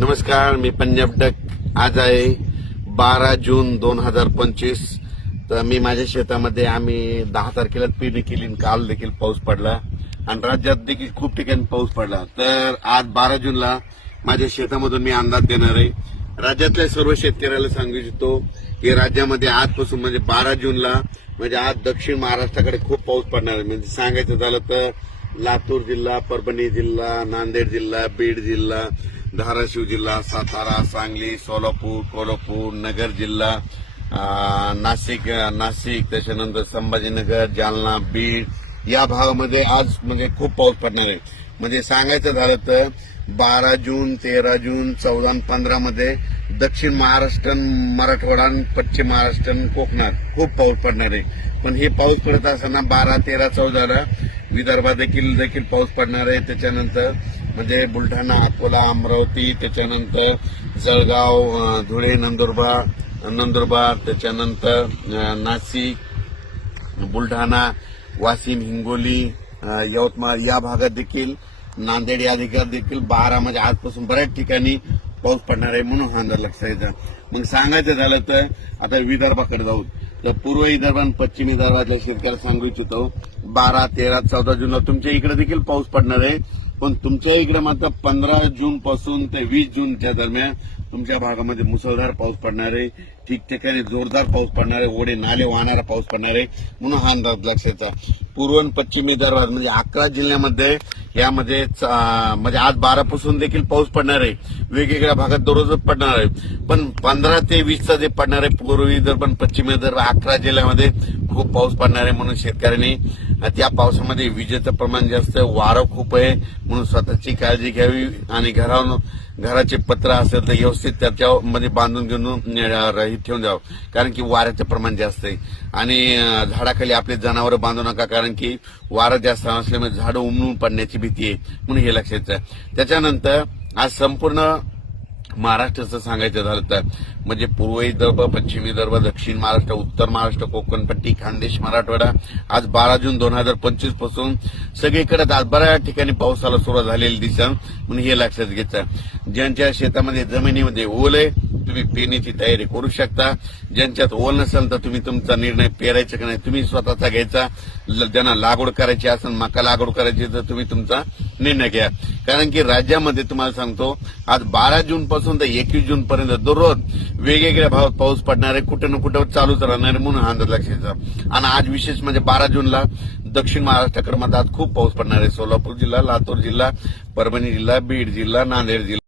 नमस्कार मी पंजाब डक आज आहे बारा जून दोन हजार पंचवीस तर मी माझ्या शेतामध्ये आम्ही दहा तारखेला पेरणी केली काल देखील पाऊस पडला आणि राज्यात देखील खूप ठिकाणी पाऊस पडला तर आज बारा जूनला माझ्या शेतामधून मी अंदाज देणार आहे राज्यातल्या सर्व शेतकऱ्याला सांगू इच्छितो की राज्यामध्ये आजपासून म्हणजे बारा जूनला म्हणजे आज दक्षिण महाराष्ट्राकडे खूप पाऊस पडणार आहे म्हणजे सांगायचं झालं तर लातूर जिल्हा परभणी जिल्हा नांदेड जिल्हा बीड जिल्हा धाराशिव जिल्हा सातारा सांगली सोलापूर कोल्हापूर नगर जिल्हा नाशिक नाशिक त्याच्यानंतर संभाजीनगर जालना बीड या भागामध्ये आज म्हणजे खूप पाऊस पडणार आहे म्हणजे सांगायचं झालं तर बारा जून तेरा जून चौदा आणि पंधरा मध्ये दक्षिण महाराष्ट्र मराठवाडा पश्चिम महाराष्ट्र कोकणात खूप पाऊस पडणार आहे पण हे पाऊस पडत असताना बारा तेरा चौदाला विदर्भात देखील देखील पाऊस पडणार आहे त्याच्यानंतर म्हणजे बुलढाणा अकोला अमरावती त्याच्यानंतर जळगाव धुळे नंदुरबार नंदुरबार त्याच्यानंतर नाशिक बुलढाणा वाशिम हिंगोली यवतमाळ या भागात देखील नांदेड या देखील बारा म्हणजे आजपासून बऱ्याच ठिकाणी पाऊस पडणार आहे म्हणून अंदाज लक्षात येतं मग सांगायचं झालं तर आता विदर्भाकडे जाऊ तर पूर्व विदर्भ पश्चिम विदर्भातल्या शेतकऱ्याला सांगू इच्छितो बारा तेरा चौदा जूनला तुमच्या इकडे देखील पाऊस पडणार आहे पण तुमच्या इकडे मात्र पंधरा जून पासून ते वीस जूनच्या दरम्यान तुमच्या भागामध्ये मुसळधार पाऊस पडणार आहे ठिकठिकाणी जोरदार पाऊस पडणार आहे ओढे नाले वाहणारा पाऊस पडणार आहे म्हणून हा अंदाज लक्षाचा पूर्व आणि पश्चिम विदर्भात म्हणजे अकरा जिल्ह्यामध्ये यामध्ये म्हणजे आज बारापासून देखील पाऊस पडणार आहे वेगवेगळ्या भागात दररोजच पडणार आहे पण पंधरा ते वीसचा जे पडणार आहे पूर्वी विदर्भ पण पश्चिम विदर्भ अकरा जिल्ह्यामध्ये खूप पाऊस पडणार आहे म्हणून शेतकऱ्यांनी त्या पावसामध्ये विजेचं प्रमाण जास्त वारं खूप आहे म्हणून स्वतःची काळजी घ्यावी आणि घरावर घराचे पत्र असेल तर व्यवस्थित त्याच्यामध्ये बांधून घेऊन ठेवून द्यावं कारण की वाऱ्याचं प्रमाण जास्त आहे आणि झाडाखाली आपले जनावरं बांधू नका कारण की वारं जास्त असल्यामुळे झाडं उमलून पडण्याची भीती आहे म्हणून हे लक्षात त्याच्यानंतर आज संपूर्ण महाराष्ट्राचं सांगायचं झालं तर म्हणजे पूर्व विदर्भ पश्चिम विदर्भ दक्षिण महाराष्ट्र उत्तर महाराष्ट्र कोकणपट्टी खानदेश मराठवाडा आज बारा जून दोन हजार पंचवीस पासून सगळीकडे आज बऱ्याच ठिकाणी पावसाला सुरुवात झालेली दिसन म्हणून हे लक्षात घ्यायचं ज्यांच्या शेतामध्ये जमिनीमध्ये ओल आहे तुम्ही पेरण्याची तयारी करू शकता ज्यांच्यात ओल नसेल तर तुम्ही तुमचा निर्णय पेरायचा की नाही तुम्ही स्वतःचा घ्यायचा ज्यांना लागवड करायची असेल मका लागवड करायची तर तुम्ही तुमचा निर्णय घ्या कारण की राज्यामध्ये तुम्हाला सांगतो आज बारा जून पासून तर एकवीस जून पर्यंत दररोज वेगवेगळ्या भागात पाऊस पडणार आहे कुठे ना कुठे चालूच राहणार आहे म्हणून हा अंदाज आणि आज विशेष म्हणजे बारा जूनला दक्षिण महाराष्ट्र आज खूप पाऊस पडणार आहे सोलापूर जिल्हा लातूर जिल्हा परभणी जिल्हा बीड जिल्हा नांदेड जिल्हा